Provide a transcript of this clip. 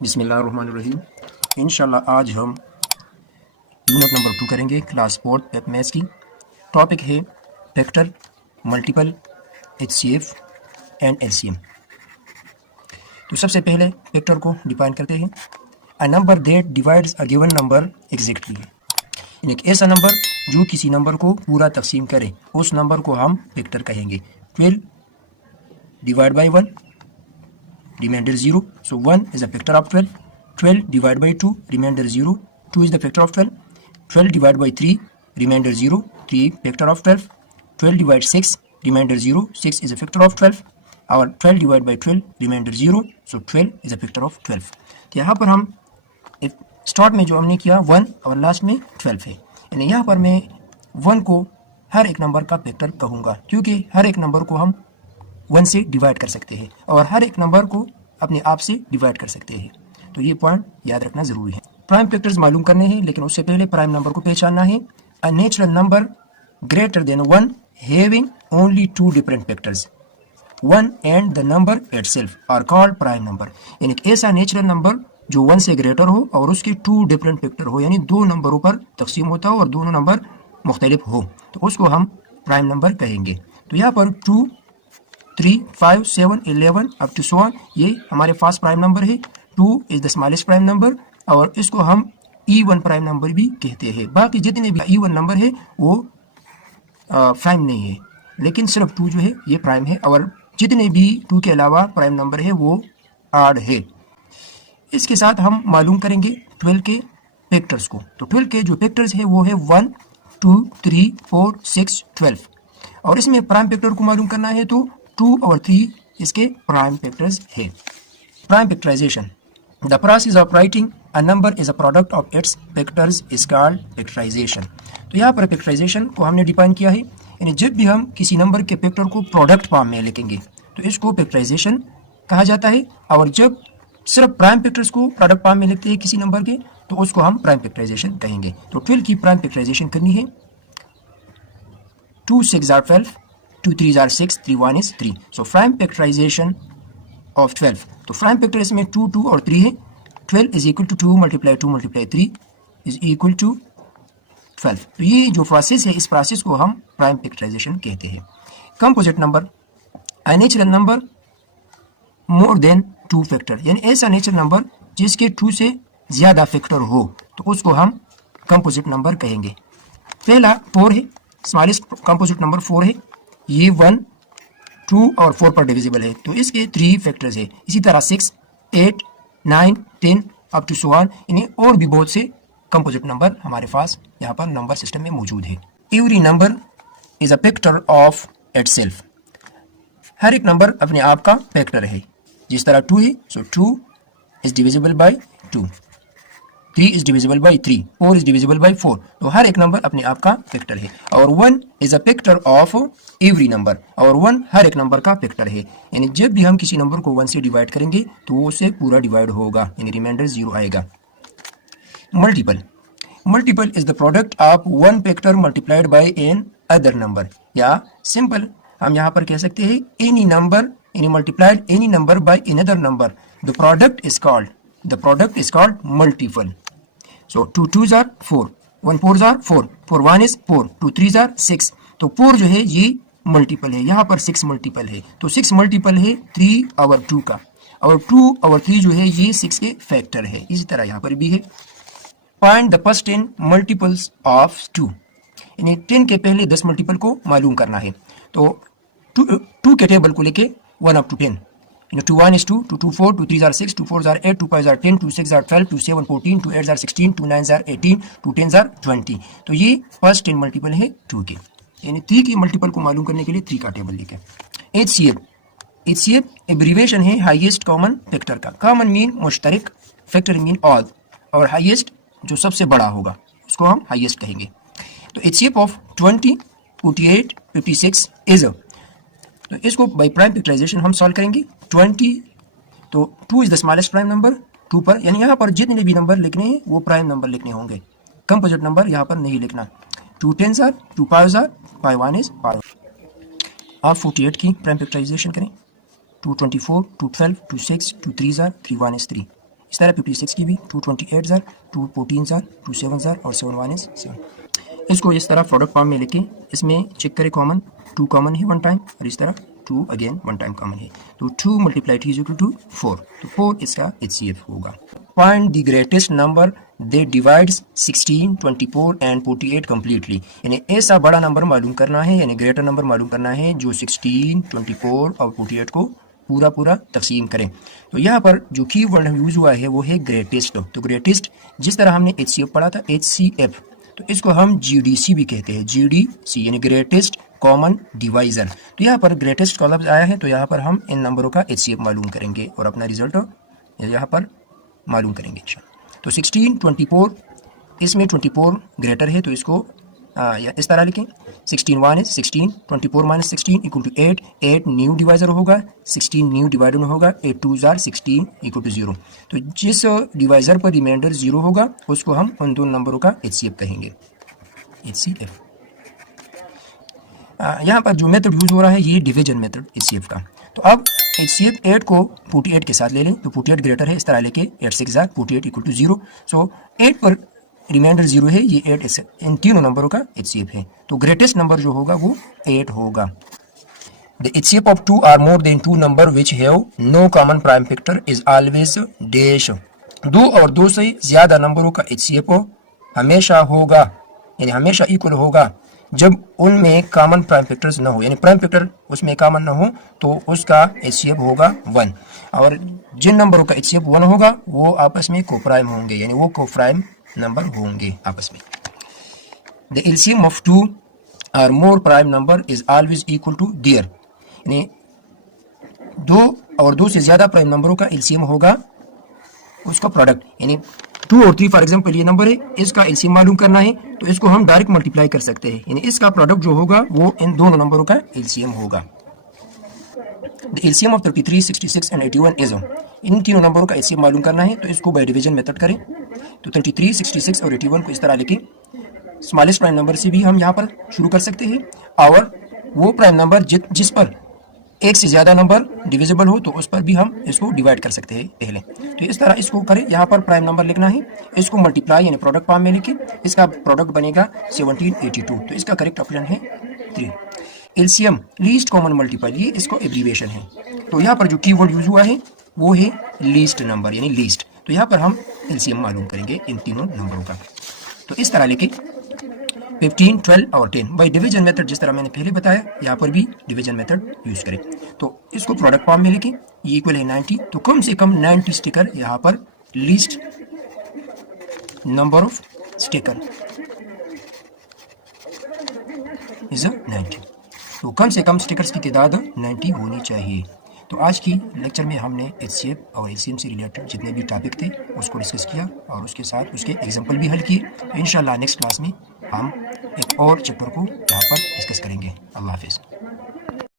बिस्मिल्लाहिर्रहमानिर्रहीम। इंशाल्लाह आज हम यूनिट नंबर 2 करेंगे क्लास 4 पेप मैथ्स की। टॉपिक है factor, multiple, HCF and LCM. तो सबसे पहले फैक्टर को डिफाइन करते हैं। A number that divides a given number exactly, यानी एक ऐसा नंबर जो किसी नंबर को पूरा तकसीम करे, उस नंबर को हम फैक्टर कहेंगे। 12 divide by 1, remainder 0, so 1 is a factor of 12. 12 divided by 2, remainder 0, 2 is the factor of 12. 12 divided by 3, remainder 0, 3 factor of 12. 12 divided 6, remainder 0, 6 is a factor of 12. और 12 divided by 12, remainder 0, so 12 is a factor of 12. तो यहाँ पर हम start में जो हमने किया 1 और लास्ट में 12 है, यानी यहाँ पर मैं 1 को हर एक नंबर का फैक्टर कहूँगा, क्योंकि हर एक नंबर को हम 1 से डिवाइड कर सकते हैं और हर एक नंबर को अपने आप से डिवाइड कर सकते हैं। तो ये पॉइंट याद रखना जरूरी है। प्राइम फैक्टर्स मालूम करने हैं, लेकिन उससे पहले प्राइम नंबर को पहचानना है। A natural number greater than 1 having only 2 different factors, 1 and the number itself are called prime number. यानी एक ऐसा नेचुरल नंबर जो 1 से ग्रेटर हो और उसके 2 डिफरेंट फैक्टर हो, यानी 2 नंबरों पर तकसीम होता हो और दोनों नंबर मुख्तलिफ हो, तो उसको हम प्राइम नंबर कहेंगे। तो यहाँ पर 2, 3, 5, 7, 11 अप टू सो ऑन, ये हमारे पास प्राइम नंबर है। 2 is the smallest prime number और इसको हम E1 प्राइम नंबर भी कहते हैं। बाकी जितने भी E1 नंबर है वो प्राइम नहीं है, लेकिन सिर्फ 2 जो है ये प्राइम है, और जितने भी 2 के अलावा प्राइम नंबर है वो ऑड है। इसके साथ हम मालूम करेंगे 12 के फैक्टर्स को। तो 12 के जो फैक्टर्स है वो है 1, 2, 3, 4, 6, 12, और इसमें प्राइम फैक्टर को मालूम करना है तो 2 और 3 इसके प्राइम फैक्टर्स है। Prime factorisation, the process of writing a number is a product of its factors is called factorisation. तो यहाँ पर फैक्टराइजेशन को हमने डिफाइन किया है, यानी जब भी हम किसी नंबर के फैक्टर को प्रोडक्ट फॉर्म में लिखेंगे तो इसको फैक्टराइजेशन कहा जाता है, और जब सिर्फ प्राइम फैक्टर्स को प्रोडक्ट फॉर्म में लिखते हैं किसी नंबर के तो उसको हम प्राइम फैक्टराइजेशन कहेंगे। तो 12 की प्राइम फैक्टराइजेशन करनी है। 2 6 are 12, 2 3 are 6, 3 1 is 3. So prime factorization of 12. तो prime factor इसमें 2 2 और 3 है। 12 is equal to 2 multiply 3 is equal to 12. तो ये जो प्रोसेस है, इस प्रोसेस को हम प्राइम फैक्टराइजेशन कहते हैं। कंपोजिट नंबर, अ natural number more than 2 factor, यानी ऐसा नेचुरल नंबर जिसके 2 से ज्यादा फैक्टर हो तो उसको हम कंपोजिट नंबर कहेंगे। पहला 4 है, स्मॉलेस्ट कंपोजिट नंबर 4 है। ये 1, 2 और 4 पर डिविजिबल है, तो इसके 3 फैक्टर्स है। इसी तरह 6, 8, 9, 10 अप टू सो ऑन, यानी और भी बहुत से कंपोजिट नंबर हमारे पास यहाँ पर नंबर सिस्टम में मौजूद है। Every number is a factor of itself, हर एक नंबर अपने आप का फैक्टर है। जिस तरह 2 है, सो 2 is divisible by 2, 3 is divisible by 3, 4 is divisible by 4, तो हर एक नंबर अपने आप का फैक्टर है। और 1 is a factor of every number, और 1 हर एक नंबर का फैक्टर है, यानी जब भी हम किसी नंबर को 1 से डिवाइड करेंगे तो वो उससे पूरा डिवाइड होगा, यानी रिमाइंडर 0 आएगा। Multiple, multiple is the product of 1 factor multiplied by an other number, या सिंपल हम यहाँ पर कह सकते हैं any number, any multiplied any number by another number, the product is called multiple. So 2 2s are 4, 1 4s are 4, 4 1 is 4, 2 3s are 6, तो 4 जो है ये मल्टीपल है, यहाँ पर 6 मल्टीपल है, तो 6 मल्टीपल है 3 और 2 का, और 2 और 3 जो है ये 6 के फैक्टर है। इसी तरह यहाँ पर भी है। Find the first 10 multiples of 2, यानी 10 के पहले 10 मल्टीपल को मालूम करना है। तो 2 के टेबल को लेके 1 up to 10, 2 1 is 2, 2 2 4, 2 3 are 6, 2 4 are 8, 2 5 are 10, 2 6 are 12, 2 7 14, 2 8 are 16, 2 9 are 18, 2 10 are 20। तो ये फर्स्ट 10 मल्टीपल है 2 के, यानी 3 की मल्टीपल को मालूम करने के लिए 3 का टेबल लेके। HCF एब्रीवेशन है हाईएस्ट कॉमन फैक्टर का। कॉमन मीन मुश्तरक, फैक्टर मीन ऑल, और हाईएस्ट जो सबसे बड़ा होगा उसको हम हाईएस्ट कहेंगे। तो HCF ऑफ 20, 48, 56 इज, तो इसको बाई प्राइम फैक्टराइजेशन हम सॉल्व करेंगे। 20, तो 2 is the smallest prime number 2 पर, यानी यहाँ पर जितने भी नंबर लिखने हैं वो प्राइम नंबर लिखने होंगे, कंपोजिट नंबर यहाँ पर नहीं लिखना। 2 10s are, 2 5s are, 5 1 is 5। आप 48 की प्राइम फैक्टराइजेशन करें। 2 24, 2 12, 2 6, 2 3s are, 3 1 is 3, इस तरह 56 की भी 2 28 ज़ार, 2 14 ज़ार, 2 7 ज़ार और 7 1 is 7। इसको इस तरह प्रोडक्ट फॉर्म में लेके इसमें चेक करें, कॉमन 2 कॉमन है वन टाइम और इस तरह 2 अगेन वन टाइम कॉमन है, तो 2 मल्टीप्लाई 2 इज इक्वल टू 4, तो 4 इसका HCF होगा। Find the greatest number that divides 16, 24 and 48 completely, यानी ऐसा बड़ा नंबर मालूम करना है, यानी ग्रेटर नंबर मालूम करना है जो 16, 24 और 48 को पूरा पूरा तकसीम करें। तो यहाँ पर जो की वर्ड यूज हुआ है वो है ग्रेटेस्ट। तो ग्रेटेस्ट जिस तरह हमने HCF पढ़ा था HCF, तो इसको हम GDC भी कहते हैं, GDC यानी ग्रेटेस्ट कॉमन डिवाइजर। तो यहाँ पर ग्रेटेस्ट का लफ्ज़ आया है, तो यहाँ पर हम इन नंबरों का HCF मालूम करेंगे और अपना रिजल्ट यहाँ पर मालूम करेंगे इंशाल्लाह। तो 16, 24, इसमें 24 ग्रेटर है तो इसको या इस तरह लिखें, 16 1 is 16, 24 minus 16 equal to 8, 8 new divisor होगा, 16 न्यू डिवाइडर में होगा, 8 2 जार 16 इक्वल टू 0। तो जिस डिवाइजर पर रिमाइंडर 0 होगा उसको हम उन दो नंबरों का HCF कहेंगे, HCF। यहाँ पर जो मेथड यूज हो रहा है ये डिवीजन मेथड HCF का। तो अब HCF 8 को 48 के साथ ले लें, तो 48 ग्रेटर है, इस तरह लेके 8 6 जार 48 इक्वल टू 0। सो 8 पर रिमाइंडर 0 है, ये 8 इन तीनों नंबरों का HCF है, तो ग्रेटेस्ट नंबर जो होगा वो 8 होगा। The HCF of 2 or more than 2 number which have no common prime factor is always dash। 2 और 2 से ज्यादा नंबरों का HCF हमेशा होगा, यानी हमेशा इक्वल होगा जब उनमें कॉमन प्राइम फैक्टर्स ना हो, यानी प्राइम फैक्टर उसमें कॉमन ना हो तो उसका HCF होगा 1, और जिन नंबरों का HCF 1 होगा वो आपस में कोप्राइम होंगे, यानी वो कोप्राइम नंबर होंगे आपस में। The LCM of 2 or more prime number is always equal to their, यानी 2 और 2 से ज्यादा प्राइम नंबरों का LCM होगा उसका प्रोडक्ट, यानी 2 और 3 फॉर एग्जाम्पल ये नंबर है, इसका LCM मालूम करना है तो इसको हम डायरेक्ट मल्टीप्लाई कर सकते हैं, यानी इसका प्रोडक्ट जो होगा वो इन दोनों नंबरों का LCM होगा। The LCM of 33, 66 and 81 is, इन तीनों नंबरों का LCM मालूम करना है तो इसको बाय डिवीजन मेथड करें। तो 33, 66 और 81 को इस तरह लिखें, स्मॉलेस्ट प्राइम नंबर से भी हम यहाँ पर शुरू कर सकते हैं, और वो प्राइम नंबर जिस पर एक से ज्यादा नंबर डिविजिबल हो तो उस पर भी हम इसको डिवाइड कर सकते हैं पहले। तो इस तरह इसको करें, यहाँ पर प्राइम नंबर लिखना है, इसको मल्टीप्लाई यानी प्रोडक्ट फॉर्म में लिखें, इसका प्रोडक्ट बनेगा 1782, तो इसका करेक्ट ऑप्शन है 3। LCM लीस्ट कॉमन मल्टीपल, ये इसको एब्रीविएशन है, तो यहाँ पर जो कीवर्ड यूज हुआ है वो है लीस्ट नंबर यानी लीस्ट। तो यहाँ पर हम LCM मालूम करेंगे इन तीनों नंबरों का। तो इस तरह लिखें 15, 12 और 10 बाई डिवीजन मेथड, जिस तरह मैंने पहले बताया यहाँ पर भी डिवीजन मेथड यूज करें। तो इसको प्रोडक्ट फॉर्म में लिखें, ये इक्वल है 90, तो कम से कम 90 स्टिकर, यहाँ पर least number of sticker is 90, तो कम से कम स्टिकर्स की तादाद 90 होनी चाहिए। तो आज की लेक्चर में हमने HCF और LCM से रिलेटेड जितने भी टॉपिक थे उसको डिस्कस किया और उसके साथ उसके एग्जाम्पल भी हल किए। तो इंशाल्लाह नेक्स्ट क्लास में हम एक और चैप्टर को यहाँ पर डिस्कस करेंगे। अल्लाह हाफिज़।